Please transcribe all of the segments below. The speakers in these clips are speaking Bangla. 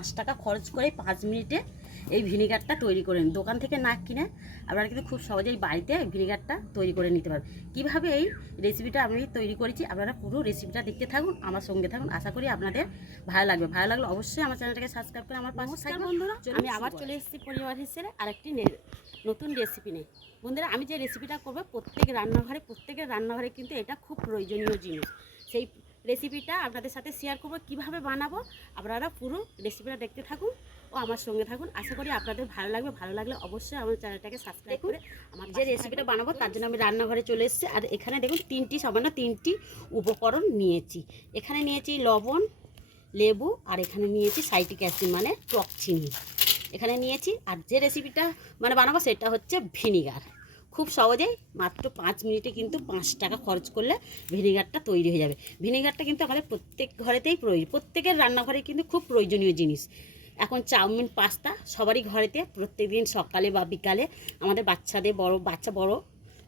পাঁচ টাকা খরচ করে পাঁচ মিনিটে এই ভিনিগারটা তৈরি করেন দোকান থেকে না কিনে আপনারা কিন্তু খুব সহজেই বাড়িতে ভিনিগারটা তৈরি করে নিতে পারবেন। কীভাবে এই রেসিপিটা আমি তৈরি করেছি আপনারা পুরো রেসিপিটা দেখতে থাকুন আমার সঙ্গে থাকুন। আশা করি আপনাদের ভালো লাগবে। ভালো লাগলে অবশ্যই আমার চ্যানেলটাকে সাবস্ক্রাইব করে আমার পাশে বন্ধুরা আমি আবার চলে এসেছি পরিবার হিসেবে আরেকটি নতুন রেসিপি নেই বন্ধুরা আমি যে রেসিপিটা করব প্রত্যেক রান্নাঘরে প্রত্যেকের রান্নাঘরে কিন্তু এটা খুব প্রয়োজনীয় জিনিস। সেই রেসিপিটা আপনাদের সাথে শেয়ার করব কীভাবে বানাবো আপনারা পুরো রেসিপিটা দেখতে থাকুন ও আমার সঙ্গে থাকুন। আশা করি আপনাদের ভালো লাগবে। ভালো লাগলে অবশ্যই আমার চ্যানেলটাকে সাবস্ক্রাইব করে আমার যে রেসিপিটা বানাবো তার জন্য আমি রান্নাঘরে চলে এসেছি। আর এখানে দেখুন তিনটি সামান্য তিনটি উপকরণ নিয়েছি। এখানে নিয়েছি লবণ লেবু আর এখানে নিয়েছি সাইটিক অ্যাসিড মানে টক চিনি। এখানে নিয়েছি আর যে রেসিপিটা মানে বানাবো সেটা হচ্ছে ভিনিগার। খুব সহজেই মাত্র পাঁচ মিনিটে কিন্তু পাঁচ টাকা খরচ করলে ভিনিগারটা তৈরি হয়ে যাবে। ভিনিগারটা কিন্তু আমাদের প্রত্যেক ঘরেতেই প্রয়োজন, প্রত্যেকের রান্নাঘরে কিন্তু খুব প্রয়োজনীয় জিনিস। এখন চাউমিন, পাস্তা সবারই ঘরেতে প্রত্যেকদিন সকালে বা বিকালে আমাদের বাচ্চাদের বড়, বাচ্চা বড়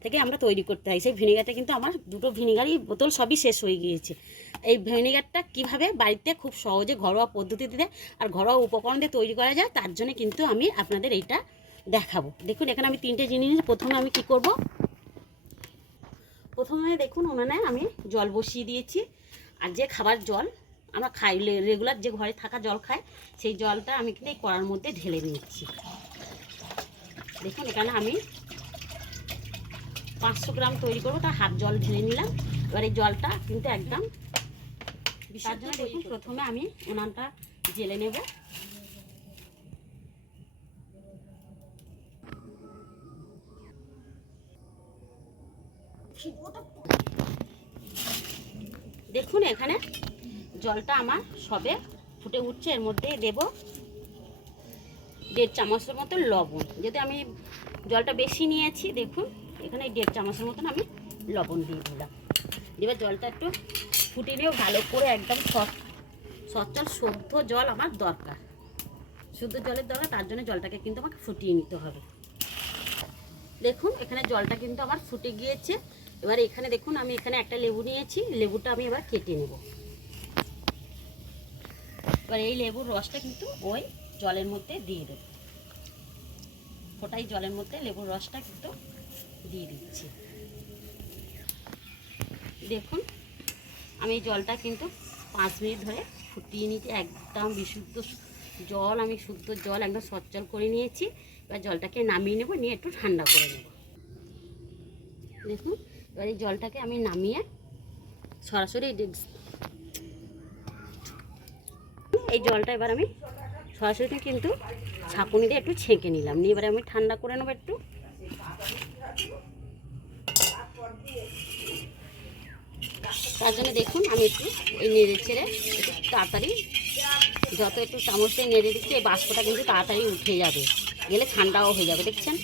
থেকে আমরা তৈরি করতে হয়। সেই ভিনিগারটা কিন্তু আমার দুটো ভিনিগারই বোতল সবই শেষ হয়ে গিয়েছে। এই ভিনিগারটা কীভাবে বাড়িতে খুব সহজে ঘরোয়া পদ্ধতিতে আর ঘরোয়া উপকরণ দিয়ে তৈরি করা যায়, তার জন্য কিন্তু আমি আপনাদের এইটা দেখাবো। দেখুন এখানে আমি তিনটে জিনিস প্রথমে আমি কি করব? প্রথমে দেখুন উনানে আমি জল বসিয়ে দিয়েছি। আর যে খাবার জল আমরা খাই রেগুলার যে ঘরে থাকা জল খাই সেই জলটা আমি কিন্তু এই কড়ার মধ্যে ঢেলে নিচ্ছি। দেখুন এখানে আমি পাঁচশো গ্রাম তৈরি করব তার হাফ জল ঢেলে নিলাম। এবার এই জলটা কিন্তু একদম তার জন্য দেখুন প্রথমে আমি উনানটা জেলে নেব। দেখুন এখানে জলটা আমার সবে ফুটে উঠছে, এর মধ্যে দেব দেড় চামচের মতো লবণ। যদি আমি জলটা বেশি নিয়েছি, দেখুন, এখানে দেড় চামচের মতন আমি লবণ দিয়ে দিলাম। এবার জলটা একটু ফুটিয়ে নিয়েও ভালো করে একদম সচ্ছল শুদ্ধ জল আমার দরকার। শুদ্ধ জলের দরকার, তার জন্য জলটাকে কিন্তু আমাকে ফুটিয়ে নিতে হবে। দেখুন, এখানে জলটা কিন্তু আমার ফুটে গিয়েছে। এবার এখানে দেখুন, আমি এখানে একটা লেবু নিয়েছি, লেবুটা আমি এবার কেটে নেব। এবার এই লেবুর রসটা কিন্তু ওই জলের মধ্যে দিয়ে দেব। ফোটাই জলের মধ্যে লেবুর রসটা কিন্তু দিয়ে দিচ্ছি। দেখুন, আমি জলটা কিন্তু পাঁচ মিনিট ধরে ফুটিয়ে নিয়েছি, একদম বিশুদ্ধ জল, আমি শুদ্ধ জল একদম সচ্ছল করে নিয়েছি। এবার জলটাকে নামিয়ে নেব, নিয়ে একটু ঠান্ডা করে নেব। দেখুন এবার এই জলটাকে আমি নামিয়ে সরাসরি এই জলটা এবার আমি সরাসরি কিন্তু ছাঁকুনি দিয়ে একটু ছেঁকে নিলাম। নিয়ে এবারে আমি ঠান্ডা করে নেব একটু। তার জন্য দেখুন, আমি একটু এই নেড়ে ছেড়ে একটু তাড়াতাড়ি যত একটু চামচটা নেড়ে দিচ্ছি, এই বাষ্পটা কিন্তু তাড়াতাড়ি উঠে যাবে। গেলে ঠান্ডাও হয়ে যাবে, দেখছেন?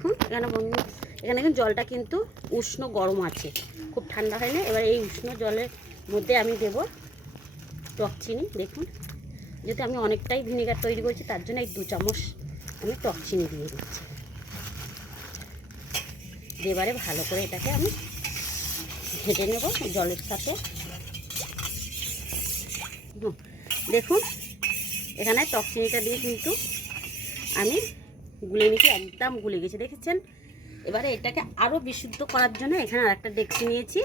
দেখুন, এখানে বন্ধু, এখানে কিন্তু জলটা কিন্তু উষ্ণ গরম আছে। খুব ঠান্ডা হয় না এবার এই উষ্ণ জলের মধ্যে আমি দেব টক চিনি, দেখুন। যেহেতু আমি অনেকটাই ভিনেগার তৈরি করেছি, তার জন্য এই দু চামচ আমি টক চিনি দিয়ে দিচ্ছি। দিয়ে এবারে ভালো করে এটাকে আমি ঘেটে নেব জলের সাথে। দেখুন, এখানে টক চিনিটা দিয়ে কিন্তু আমি গুলে নিয়েছি, একদম গুলে গেছে, দেখেছেন? এবারে এটাকে আরও বিশুদ্ধ করার জন্য এখানে আর একটা ডেকচি নিয়েছি।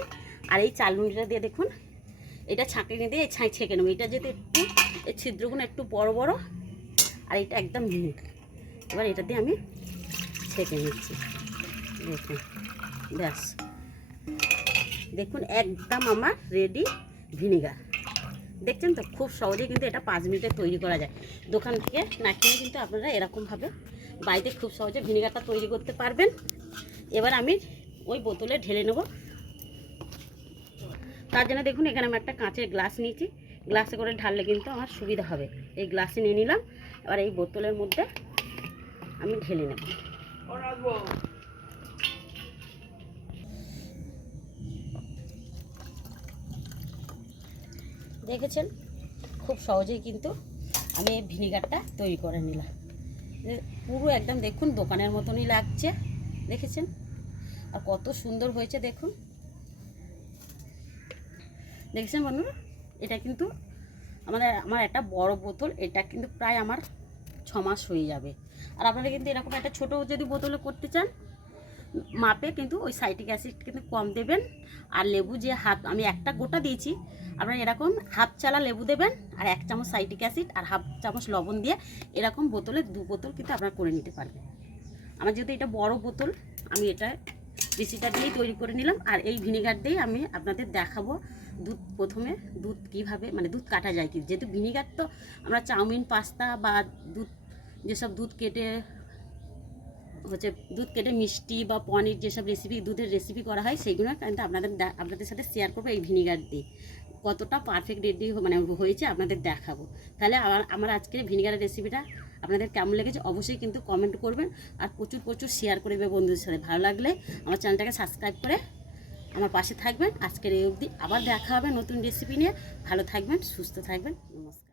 আর এই চালুনিটা দিয়ে দেখুন, এটা ছাঁকনি দিয়ে ছাই ছেঁকে নেব। এটা যেহেতু একটু, এই ছিদ্রগুলো একটু বড় বড়, আর এটা একদম মিহিন এবার এটা দিয়ে আমি ছেঁকে নিচ্ছি। দেখুন, ব্যাস। দেখুন, একদম আমার রেডি ভিনিগার। দেখছেন তো? খুব সহজেই কিন্তু এটা পাঁচ মিনিটে তৈরি করা যায়। দোকান থেকে না কিনে কিন্তু আপনারা এরকমভাবে বাড়িতে খুব সহজে ভিনিগারটা তৈরি করতে পারবেন। এবার আমি ওই বোতলে ঢেলে নেব। তার জন্য দেখুন, এখানে আমি একটা কাঁচের গ্লাস নিয়েছি। গ্লাসে করে ঢাললে কিন্তু আমার সুবিধা হবে। এই গ্লাসে নিয়ে নিলাম। এবার এই বোতলের মধ্যে আমি ঢেলে নেব। দেখেছেন? খুব সহজেই কিন্তু আমি এই ভিনিগারটা তৈরি করে নিলাম। পুরো একদম দেখুন, দোকানের মতনই লাগছে। দেখেছেন? আর কত সুন্দর হয়েছে, দেখুন। দেখেছেন বন্ধুরা? এটা কিন্তু আমাদের আমার একটা বড় বোতল, এটা কিন্তু প্রায় আমার ছমাস হয়ে যাবে। আর আপনারা কিন্তু এরকম একটা ছোটো যদি বোতলে করতে চান মাপে কিন্তু ওই সাইটিক অ্যাসিড কিন্তু কম দেবেন। আর লেবু যে হাফ, আমি একটা গোটা দিয়েছি, আপনারা এরকম হাফ চালা লেবু দেবেন আর এক চামচ সাইটিক অ্যাসিড আর হাফ চামচ লবণ দিয়ে এরকম বোতলে, দু বোতল কিন্তু আপনারা করে নিতে পারবেন। আমার যেহেতু এটা বড় বোতল, আমি এটা রেসিটা দিয়েই তৈরি করে নিলাম। আর এই ভিনেগার দিয়েই আমি আপনাদের দেখাবো দুধ প্রথমে, দুধ কীভাবে মানে দুধ কাটা যায় কি। যেহেতু ভিনেগার তো আমরা চাউমিন, পাস্তা বা দুধ, যেসব দুধ কেটে হচ্ছে দুধ কেটে মিষ্টি বা পনির যেসব রেসিপি দুধের রেসিপি করা হয় সেইগুলো কিন্তু আপনাদের আপনাদের সাথে শেয়ার করব এই ভিনিগার দিয়ে। কতটা পারফেক্ট রেডি মানে হয়েছে আপনাদের দেখাবো। তাহলে আমার আমার আজকের ভিনিগারের রেসিপিটা আপনাদের কেমন লেগেছে অবশ্যই কিন্তু কমেন্ট করবেন আর প্রচুর প্রচুর শেয়ার করে দেবে বন্ধুদের সাথে। ভালো লাগলে আমার চ্যানেলটাকে সাবস্ক্রাইব করে আমার পাশে থাকবেন। আজকের এই অবধি আবার দেখা হবে নতুন রেসিপি নিয়ে। ভালো থাকবেন, সুস্থ থাকবেন। নমস্কার।